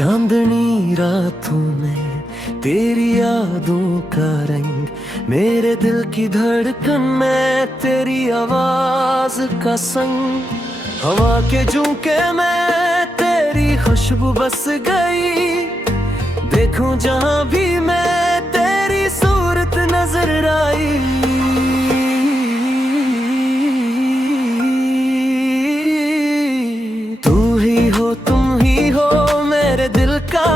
चांदनी रातों में तेरी यादों का रंग, मेरे दिल की धड़कन में तेरी आवाज का संग। हवा के झोंके में तेरी खुशबू बस गई, देखूं जहां भी मैं तेरी सूरत नजर आई। तू ही हो, तुम ही हो मेरे दिल का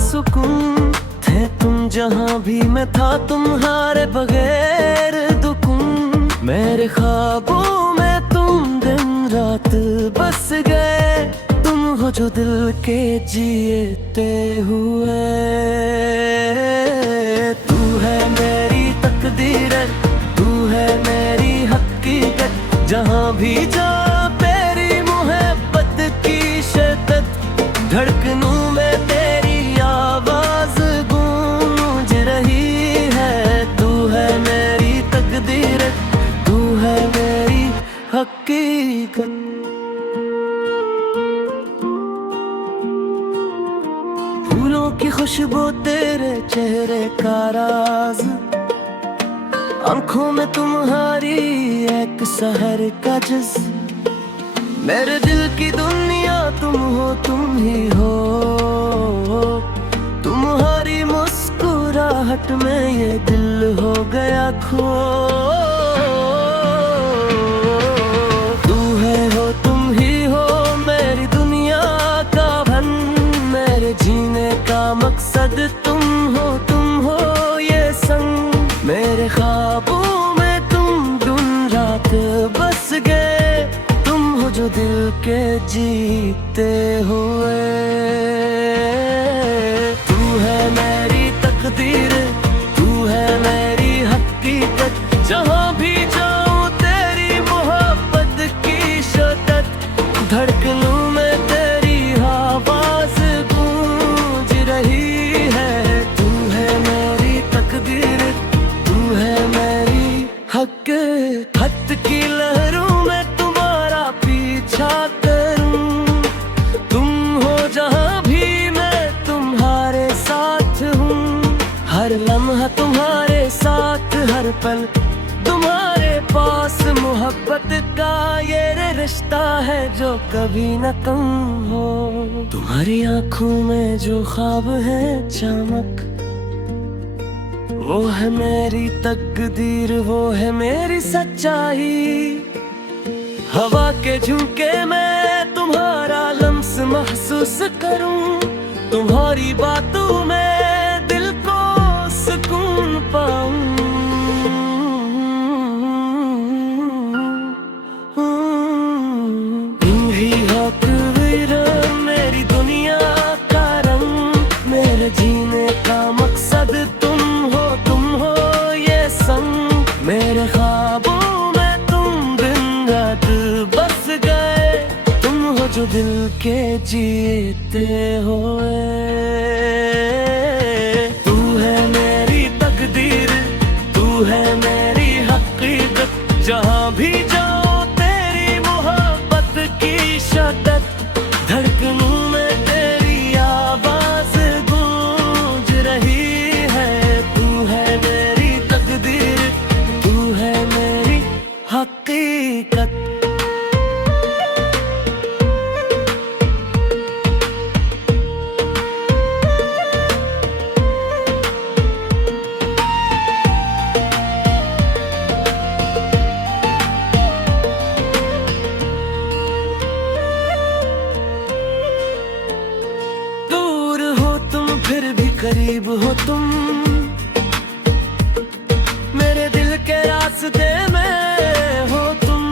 सुकून, थे तुम जहां भी मैं था तुम्हारे बगैर दुकून। मेरे ख्वाबों में तुम दिन रात बस गए, तुम हो जो दिल के जीते हुए। तू है मेरी तकदीर, तू है मेरी हकीकत, जहां भी जा तेरी मोहब्बत की शिद्दत। धड़कनों में तेरी आवाज गूंज रही है। तू है मेरी तकदीर, तू है मेरी हकीकत। फूलों की खुशबू तेरे चेहरे का राज, आंखों में तुम्हारी एक सहर का जज। मेरे दिल की दुनिया तुम हो, तुम ही हो, तुम्हारी मुस्कुराहट में ये दिल हो गया खो। तू है हो, तुम ही हो मेरी दुनिया का धन, मेरे जीने का मकसद तुम हो ये संग। मेरे ख्वाबों में तुम दिन रात बस गए, जो दिल के जीते हुए। तू है मेरी तकदीर, तू है मेरी हकीकत, जहां भी जाऊं तेरी मोहब्बत की शिद्दत। धड़कनों में तेरी आवाज गूंज रही है। तू है मेरी तकदीर, तू है मेरी हकीकत की लहरों में पीछा करूं। तुम हो जहां भी मैं तुम्हारे साथ हूँ, हर लम्हा तुम्हारे साथ, हर पल तुम्हारे पास। मोहब्बत का ये रिश्ता है जो कभी न कम हो। तुम्हारी आंखों में जो ख्वाब है चमक, वो है मेरी तकदीर, वो है मेरी सच्चाई। हवा के झोंके में तुम्हारा लम्स महसूस करूं, तुम्हारी बातों में दिल को सुकून पाऊं। तुम ही हो तकदीर, मेरी दुनिया का रंग, मेरे जीने का मकसद तुम हो ये संग। मेरे ख्वाबों बस गए, तुम हो जो दिल के जीते हुए। तू है मेरी तकदीर, तू है मेरी हकीकत, जहां भी जाओ तेरी मोहब्बत की शिद्दत। धड़कनों में तेरी आवाज गूंज रही है। तू है मेरी तकदीर, तू है मेरी हकीकत। फिर भी करीब हो तुम, मेरे दिल के रास्ते में हो तुम।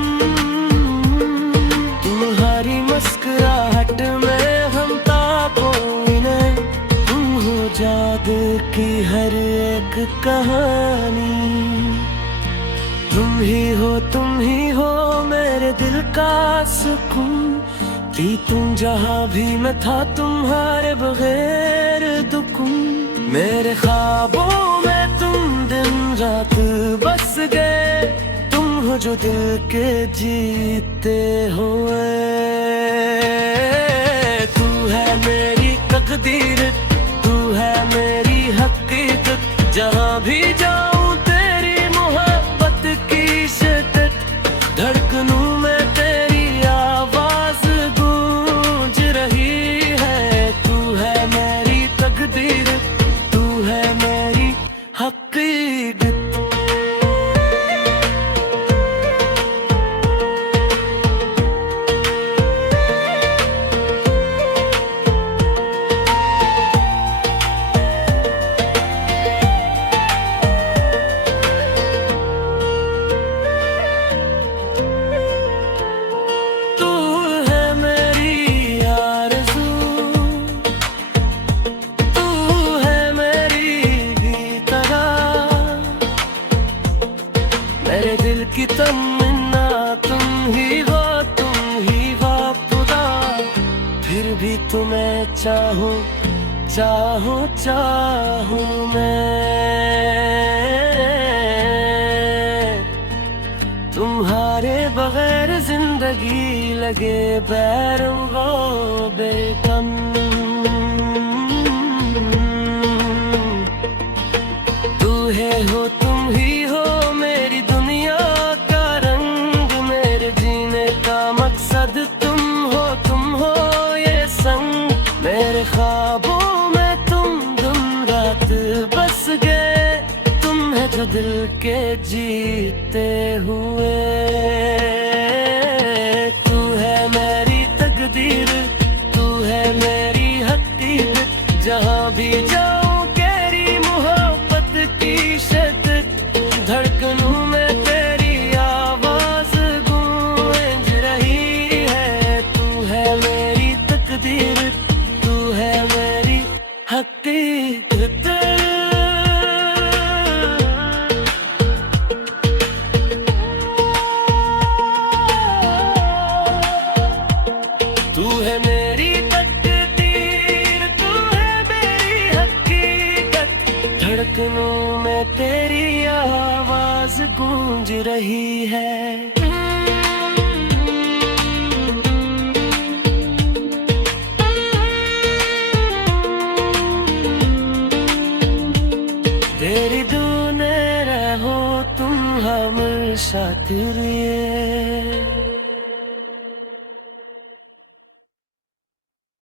तुम्हारी मुस्कुराहट में हम ताकों में, तुम हो जादू की हर एक कहानी। तुम ही हो मेरे दिल का सुकून, थी तुम जहां भी मैं था तुम्हारे बगैर दुकून। मेरे ख्वाबों में तुम दिन रात बस गए, तुम हो जो दिल के जीते हुए। तू है मेरी तकदीर, मैं चाहूं चाहूं चाहूं मैं। तुम्हारे बगैर जिंदगी लगे बैरों को बेकम। तू है हो तुम ही हो मेरी दुनिया का रंग, मेरे जीने का मकसद तुम हो ये संग। मेरे ख्वाबों में तुम दिन रात बस गए, तुम है जो दिल के जीते हुए। तू है मेरी तकदीर, तू है मेरी हकीकत, जहाँ भी जाऊं तेरी मोहब्बत की शिद्दत। धड़कनों में तेरी आवाज गूंज रही है। तू है मेरी तकदीर, तू है मेरी हकीकत। तू है मेरी तकदीर, तू है मेरी हकीकत। धड़कनों में तेरी आवाज गूंज रही है। तेरी दूने रहो तुम हमेशा तेरे।